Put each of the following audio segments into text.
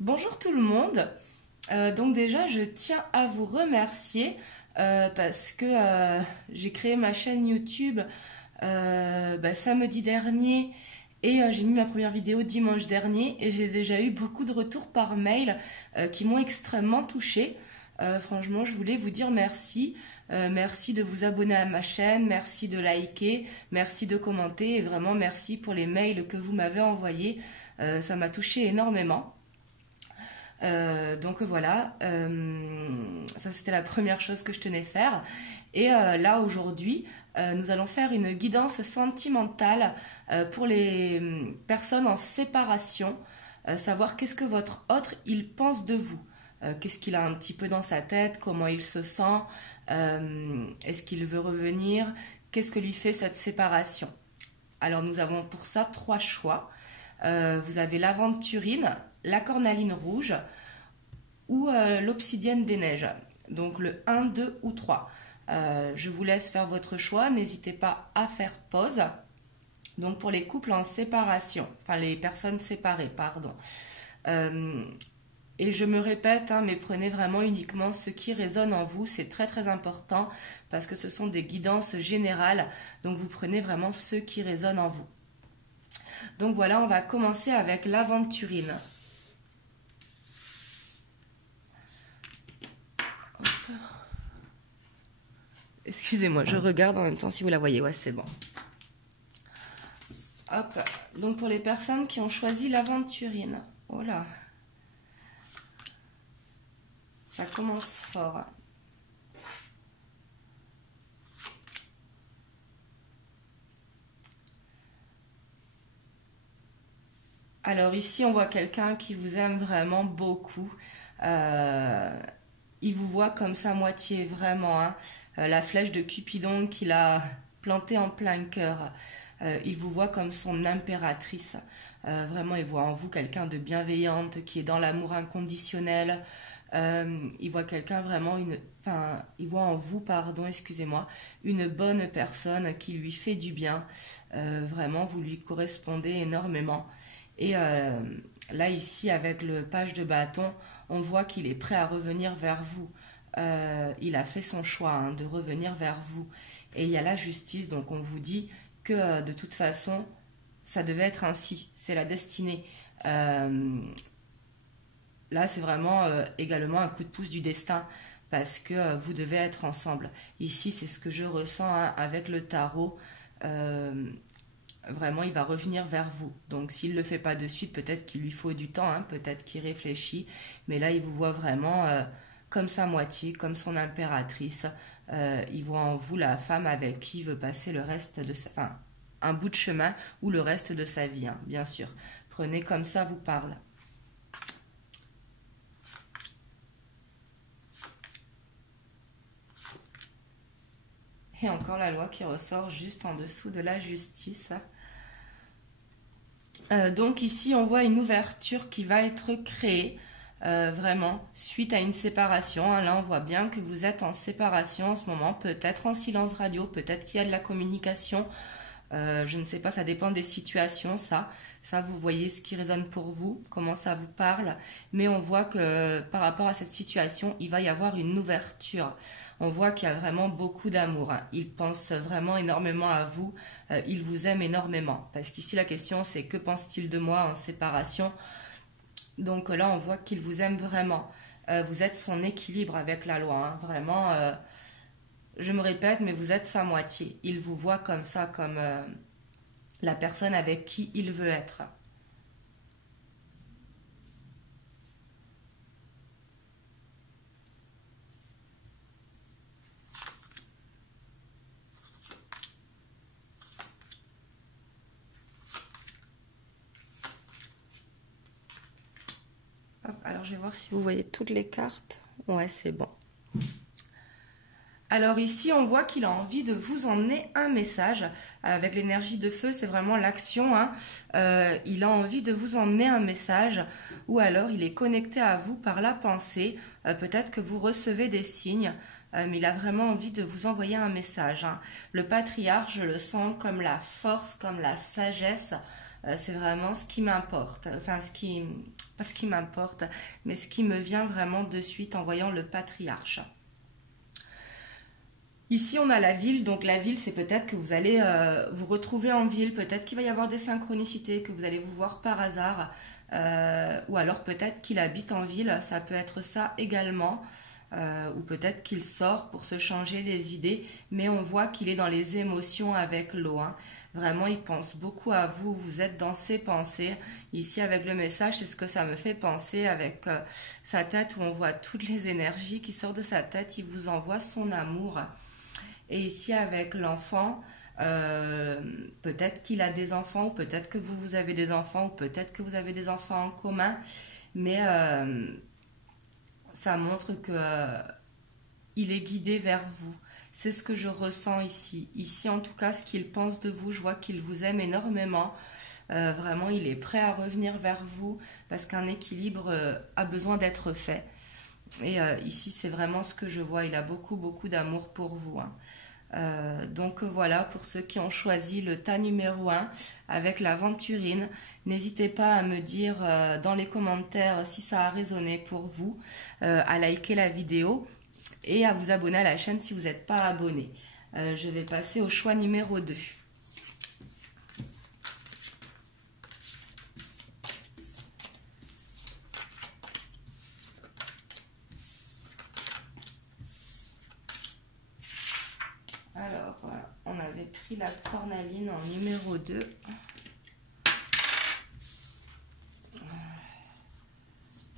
Bonjour tout le monde. Donc déjà, je tiens à vous remercier parce que j'ai créé ma chaîne YouTube samedi dernier et j'ai mis ma première vidéo dimanche dernier et j'ai déjà eu beaucoup de retours par mail qui m'ont extrêmement touchée. Franchement, je voulais vous dire merci. Merci de vous abonner à ma chaîne, merci de liker, merci de commenter et vraiment merci pour les mails que vous m'avez envoyés. Ça m'a touché énormément. Donc voilà, ça c'était la première chose que je tenais à faire. Et là aujourd'hui, nous allons faire une guidance sentimentale pour les personnes en séparation, savoir qu'est-ce que votre autre il pense de vous, qu'est-ce qu'il a un petit peu dans sa tête, comment il se sent, est-ce qu'il veut revenir, qu'est-ce que lui fait cette séparation. Alors nous avons pour ça 3 choix. Vous avez l'aventurine, la cornaline rouge ou l'obsidienne des neiges. Donc le 1, 2 ou 3. Je vous laisse faire votre choix. N'hésitez pas à faire pause. Donc pour les couples en séparation, enfin les personnes séparées, pardon. Et je me répète, mais prenez vraiment uniquement ce qui résonne en vous. C'est très très important parce que ce sont des guidances générales. Donc vous prenez vraiment ce qui résonne en vous. Donc voilà, on va commencer avec l'aventurine. Excusez-moi, je regarde en même temps si vous la voyez. Ouais, c'est bon. Hop. Donc pour les personnes qui ont choisi l'aventurine. Oh là. Ça commence fort. Alors ici, on voit quelqu'un qui vous aime vraiment beaucoup. Il vous voit comme sa moitié, vraiment. La flèche de Cupidon qu'il a plantée en plein cœur. Il vous voit comme son impératrice. Vraiment, il voit en vous quelqu'un de bienveillante, qui est dans l'amour inconditionnel. Il voit quelqu'un vraiment, il voit en vous, pardon, excusez-moi, une bonne personne qui lui fait du bien. Vraiment, vous lui correspondez énormément. Et là, ici, avec le page de bâton, on voit qu'il est prêt à revenir vers vous. Il a fait son choix de revenir vers vous. Et il y a la justice, donc on vous dit que de toute façon, ça devait être ainsi. C'est la destinée. Là, c'est vraiment également un coup de pouce du destin parce que vous devez être ensemble. Ici, c'est ce que je ressens avec le tarot. Vraiment, il va revenir vers vous. Donc, s'il ne le fait pas de suite, peut-être qu'il lui faut du temps, peut-être qu'il réfléchit. Mais là, il vous voit vraiment comme sa moitié, comme son impératrice. Il voit en vous la femme avec qui il veut passer le reste de sa... Enfin, un bout de chemin ou le reste de sa vie, bien sûr. Prenez comme ça vous parle. Et encore la loi qui ressort juste en dessous de la justice. Donc ici, on voit une ouverture qui va être créée, vraiment, suite à une séparation. Là, on voit bien que vous êtes en séparation en ce moment, peut-être en silence radio, peut-être qu'il y a de la communication. Je ne sais pas, ça dépend des situations, ça. Ça, vous voyez ce qui résonne pour vous, comment ça vous parle. Mais on voit que par rapport à cette situation, il va y avoir une ouverture. On voit qu'il y a vraiment beaucoup d'amour. Il pense vraiment énormément à vous. Il vous aime énormément. Parce qu'ici, la question, c'est que pense-t-il de moi en séparation? Donc là, on voit qu'il vous aime vraiment. Vous êtes son équilibre avec la loi. Vraiment, je me répète, mais vous êtes sa moitié. Il vous voit comme ça, comme la personne avec qui il veut être. Hop, alors je vais voir si vous voyez toutes les cartes. Ouais, c'est bon. Alors ici, on voit qu'il a envie de vous emmener un message. Avec l'énergie de feu, c'est vraiment l'action. Il a envie de vous emmener un message ou alors il est connecté à vous par la pensée. Peut-être que vous recevez des signes, mais il a vraiment envie de vous envoyer un message. Le patriarche, je le sens comme la force, comme la sagesse. C'est vraiment ce qui m'importe. Enfin, ce qui pas ce qui m'importe, mais ce qui me vient vraiment de suite en voyant le patriarche. Ici, on a la ville, donc la ville, c'est peut-être que vous allez vous retrouver en ville, peut-être qu'il va y avoir des synchronicités, que vous allez vous voir par hasard, ou alors peut-être qu'il habite en ville, ça peut être ça également, ou peut-être qu'il sort pour se changer les idées, mais on voit qu'il est dans les émotions avec l'eau, hein. Vraiment, il pense beaucoup à vous, vous êtes dans ses pensées. Ici, avec le message, c'est ce que ça me fait penser avec sa tête, où on voit toutes les énergies qui sortent de sa tête, il vous envoie son amour. Et ici, avec l'enfant, peut-être qu'il a des enfants, ou peut-être que vous avez des enfants, ou peut-être que vous avez des enfants en commun, mais ça montre que il est guidé vers vous. C'est ce que je ressens ici. Ici, en tout cas, ce qu'il pense de vous, je vois qu'il vous aime énormément. Vraiment, il est prêt à revenir vers vous parce qu'un équilibre a besoin d'être fait. Et ici, c'est vraiment ce que je vois. Il a beaucoup, beaucoup d'amour pour vous, hein. Donc voilà, pour ceux qui ont choisi le tas numéro 1 avec l'aventurine, n'hésitez pas à me dire dans les commentaires si ça a résonné pour vous, à liker la vidéo et à vous abonner à la chaîne si vous n'êtes pas abonné. Je vais passer au choix numéro 2. Alors, on avait pris la cornaline en numéro 2.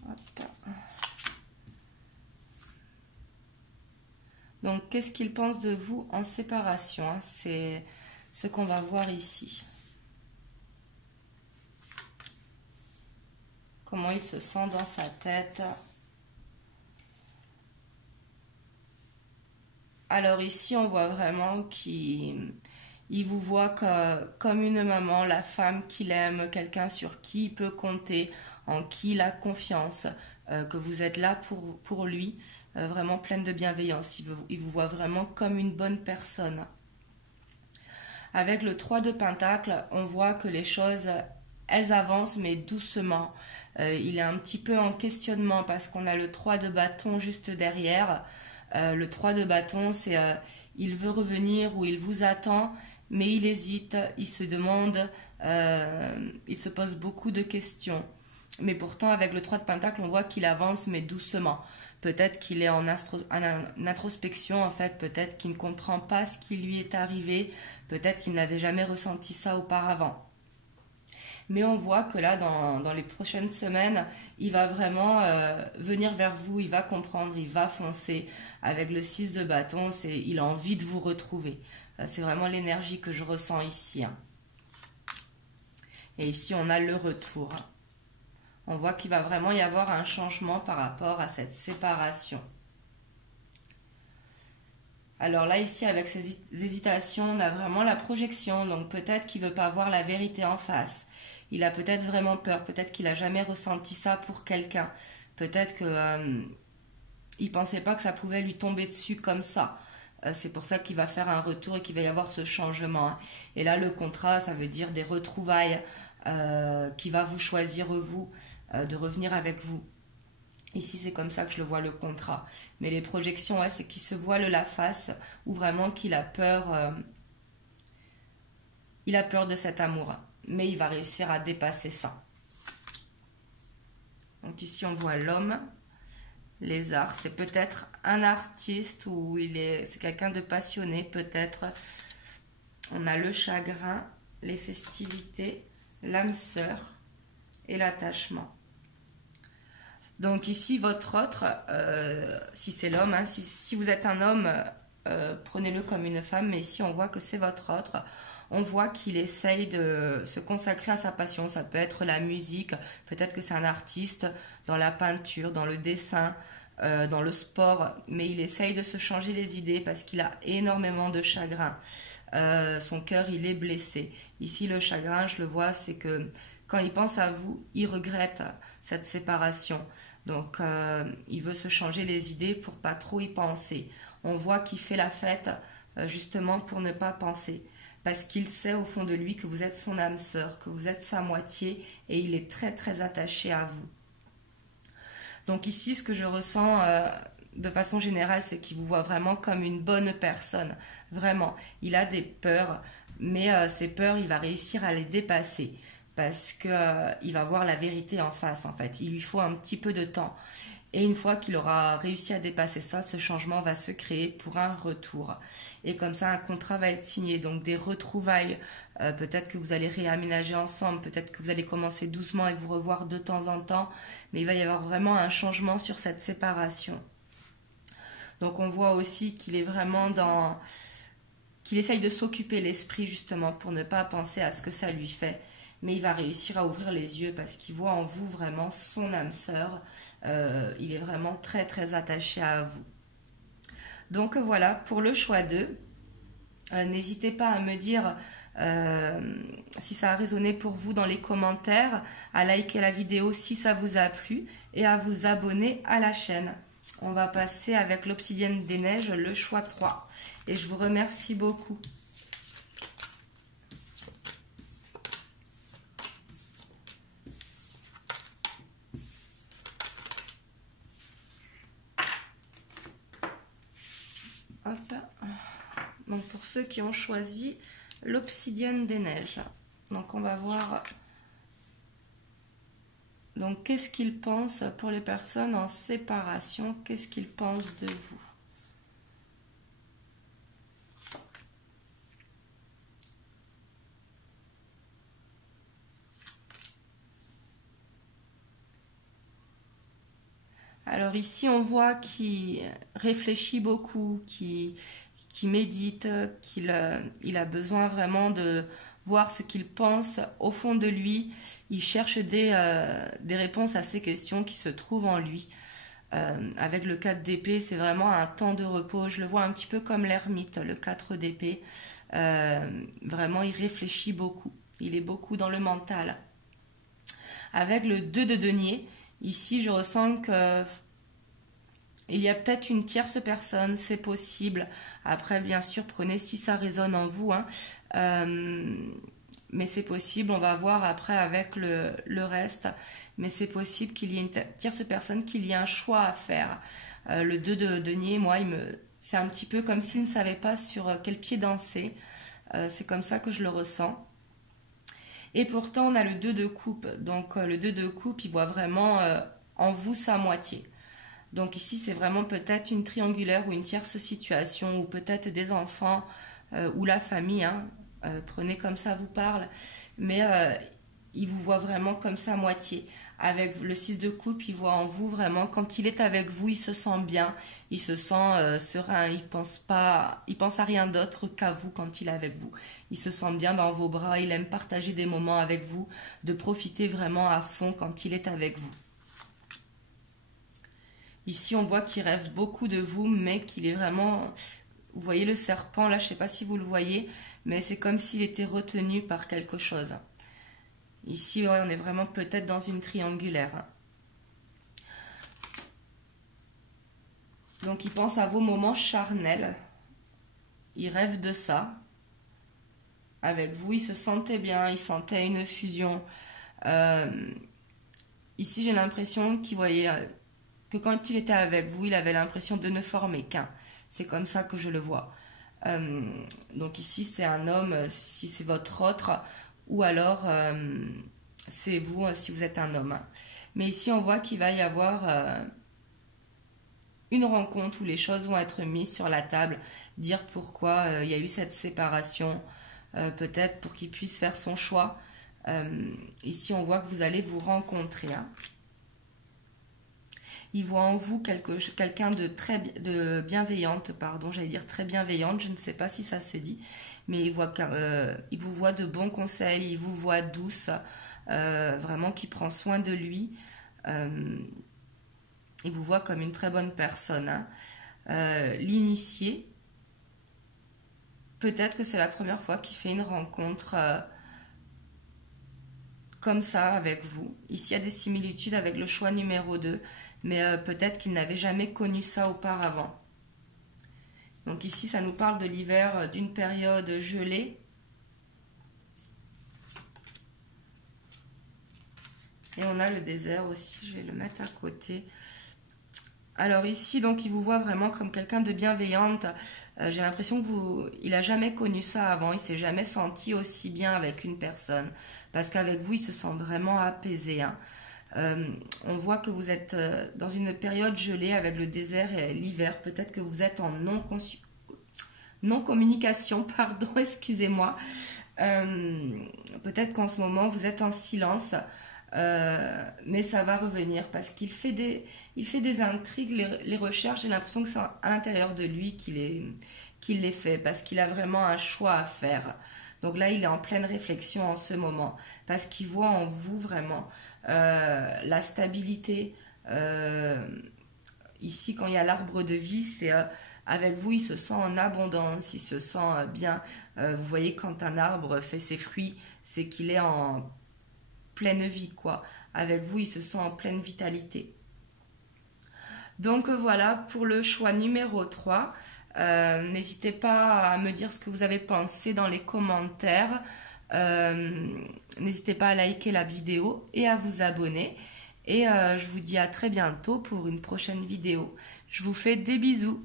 Hop. Donc, qu'est-ce qu'il pense de vous en séparation, hein? C'est ce qu'on va voir ici. Comment il se sent dans sa tête. Alors ici, on voit vraiment qu'il vous voit comme une maman, la femme qu'il aime, quelqu'un sur qui il peut compter, en qui il a confiance, que vous êtes là pour lui, vraiment pleine de bienveillance. Il vous voit vraiment comme une bonne personne. Avec le 3 de Pentacle, on voit que les choses, elles avancent, mais doucement. Il est un petit peu en questionnement parce qu'on a le 3 de bâton juste derrière. Le 3 de bâton, c'est il veut revenir ou il vous attend, mais il hésite, il se demande, il se pose beaucoup de questions. Mais pourtant, avec le 3 de Pentacle, on voit qu'il avance, mais doucement. Peut-être qu'il est en introspection, en fait, peut-être qu'il ne comprend pas ce qui lui est arrivé, peut-être qu'il n'avait jamais ressenti ça auparavant. Mais on voit que là, dans les prochaines semaines, il va vraiment venir vers vous, il va comprendre, il va foncer. Avec le 6 de bâton, il a envie de vous retrouver. C'est vraiment l'énergie que je ressens ici, hein. Et ici, on a le retour. On voit qu'il va vraiment y avoir un changement par rapport à cette séparation. Alors là, ici, avec ces hésitations, on a vraiment la projection. Donc peut-être qu'il ne veut pas voir la vérité en face. Il a peut-être vraiment peur. Peut-être qu'il n'a jamais ressenti ça pour quelqu'un. Peut-être qu'il ne pensait pas que ça pouvait lui tomber dessus comme ça. C'est pour ça qu'il va faire un retour et qu'il va y avoir ce changement, hein. Et là, le contrat, ça veut dire des retrouvailles, qui va vous choisir, vous, de revenir avec vous. Ici, c'est comme ça que je le vois, le contrat. Mais les projections, ouais, c'est qu'il se voile la face ou vraiment qu'il a peur. Il a peur de cet amour. Mais il va réussir à dépasser ça. Donc ici, on voit l'homme. Les arts, c'est peut-être un artiste ou c'est quelqu'un de passionné, peut-être. On a le chagrin, les festivités, l'âme sœur et l'attachement. Donc ici, votre autre, si c'est l'homme, hein, si vous êtes un homme, prenez-le comme une femme, mais ici on voit que c'est votre autre. On voit qu'il essaye de se consacrer à sa passion. Ça peut être la musique, peut-être que c'est un artiste dans la peinture, dans le dessin, dans le sport, mais il essaye de se changer les idées parce qu'il a énormément de chagrin. Son cœur, il est blessé. Ici, le chagrin, je le vois, c'est que quand il pense à vous, il regrette cette séparation. Donc, il veut se changer les idées pour pas trop y penser. On voit qu'il fait la fête justement pour ne pas penser. Parce qu'il sait au fond de lui que vous êtes son âme sœur, que vous êtes sa moitié et il est très très attaché à vous. Donc ici, ce que je ressens de façon générale, c'est qu'il vous voit vraiment comme une bonne personne. Vraiment. Il a des peurs, mais ces peurs, il va réussir à les dépasser parce que il va voir la vérité en face, en fait. Il lui faut un petit peu de temps. Et une fois qu'il aura réussi à dépasser ça, ce changement va se créer pour un retour. Et comme ça, un contrat va être signé. Donc des retrouvailles, peut-être que vous allez réaménager ensemble, peut-être que vous allez commencer doucement et vous revoir de temps en temps. Mais il va y avoir vraiment un changement sur cette séparation. Donc on voit aussi qu'il est vraiment dans... qu'il essaye de s'occuper l'esprit justement pour ne pas penser à ce que ça lui fait. Mais il va réussir à ouvrir les yeux parce qu'il voit en vous vraiment son âme sœur. Il est vraiment très très attaché à vous. Donc voilà pour le choix 2. N'hésitez pas à me dire si ça a résonné pour vous dans les commentaires, à liker la vidéo si ça vous a plu et à vous abonner à la chaîne. On va passer avec l'Obsidienne des Neiges, le choix 3. Et je vous remercie beaucoup. Hop. Donc pour ceux qui ont choisi l'Obsidienne des Neiges. Donc on va voir... Donc qu'est-ce qu'ils pensent pour les personnes en séparation? Qu'est-ce qu'ils pensent de vous? Alors ici, on voit qu'il réfléchit beaucoup, qu'il médite, il a besoin vraiment de voir ce qu'il pense au fond de lui. Il cherche des réponses à ces questions qui se trouvent en lui. Avec le 4 d'épée, c'est vraiment un temps de repos. Je le vois un petit peu comme l'ermite, le 4 d'épée. Vraiment, il réfléchit beaucoup. Il est beaucoup dans le mental. Avec le 2 de denier, ici, je ressens que il y a peut-être une tierce personne, c'est possible. Après, bien sûr, prenez si ça résonne en vous. Hein. Mais c'est possible, on va voir après avec le reste. Mais c'est possible qu'il y ait une tierce personne, qu'il y ait un choix à faire. Le 2 de denier, moi, c'est un petit peu comme s'il ne savait pas sur quel pied danser. C'est comme ça que je le ressens. Et pourtant, on a le 2 de coupe. Donc, le 2 de coupe, il voit vraiment en vous sa moitié. Donc ici, c'est vraiment peut-être une triangulaire ou une tierce situation, ou peut-être des enfants, ou la famille. Hein. Prenez comme ça vous parle. Mais il vous voit vraiment comme sa moitié. Avec le 6 de coupe, il voit en vous vraiment, quand il est avec vous, il se sent bien, il se sent serein, il pense à rien d'autre qu'à vous quand il est avec vous. Il se sent bien dans vos bras, il aime partager des moments avec vous, de profiter vraiment à fond quand il est avec vous. Ici, on voit qu'il rêve beaucoup de vous, mais qu'il est vraiment... Vous voyez le serpent, là, je ne sais pas si vous le voyez, mais c'est comme s'il était retenu par quelque chose. Ici, ouais, on est vraiment peut-être dans une triangulaire. Donc, il pense à vos moments charnels. Il rêve de ça. Avec vous, il se sentait bien, il sentait une fusion. Ici, j'ai l'impression qu'il voyait... que quand il était avec vous, il avait l'impression de ne former qu'un. C'est comme ça que je le vois. Donc ici, c'est un homme, si c'est votre autre, ou alors c'est vous, si vous êtes un homme. Mais ici, on voit qu'il va y avoir une rencontre où les choses vont être mises sur la table, dire pourquoi il y a eu cette séparation, peut-être pour qu'il puisse faire son choix. Ici, on voit que vous allez vous rencontrer. Hein. Il voit en vous quelqu'un de bienveillante, pardon, j'allais dire très bienveillante, je ne sais pas si ça se dit, mais il vous voit de bons conseils, il vous voit douce, vraiment qui prend soin de lui. Il vous voit comme une très bonne personne. Hein. L'initié, peut-être que c'est la première fois qu'il fait une rencontre comme ça avec vous. Ici, il y a des similitudes avec le choix numéro 2, mais peut-être qu'il n'avait jamais connu ça auparavant. Donc ici, ça nous parle de l'hiver, d'une période gelée. Et on a le désert aussi, je vais le mettre à côté. Alors ici, donc, il vous voit vraiment comme quelqu'un de bienveillante. J'ai l'impression il n'a jamais connu ça avant. Il s'est jamais senti aussi bien avec une personne. Parce qu'avec vous, il se sent vraiment apaisé. Hein. On voit que vous êtes dans une période gelée avec le désert et l'hiver. Peut-être que vous êtes en non-communication, pardon, excusez-moi. Peut-être qu'en ce moment, vous êtes en silence. Mais ça va revenir parce qu'il fait des intrigues, les recherches. J'ai l'impression que c'est à l'intérieur de lui qu'il les fait parce qu'il a vraiment un choix à faire. Donc là, il est en pleine réflexion en ce moment parce qu'il voit en vous vraiment la stabilité. Ici, quand il y a l'arbre de vie, c'est avec vous, il se sent en abondance, il se sent bien. Vous voyez, quand un arbre fait ses fruits, c'est qu'il est en pleine vie, quoi. Avec vous, il se sent en pleine vitalité. Donc voilà pour le choix numéro 3. N'hésitez pas à me dire ce que vous avez pensé dans les commentaires. N'hésitez pas à liker la vidéo et à vous abonner. Et je vous dis à très bientôt pour une prochaine vidéo. Je vous fais des bisous.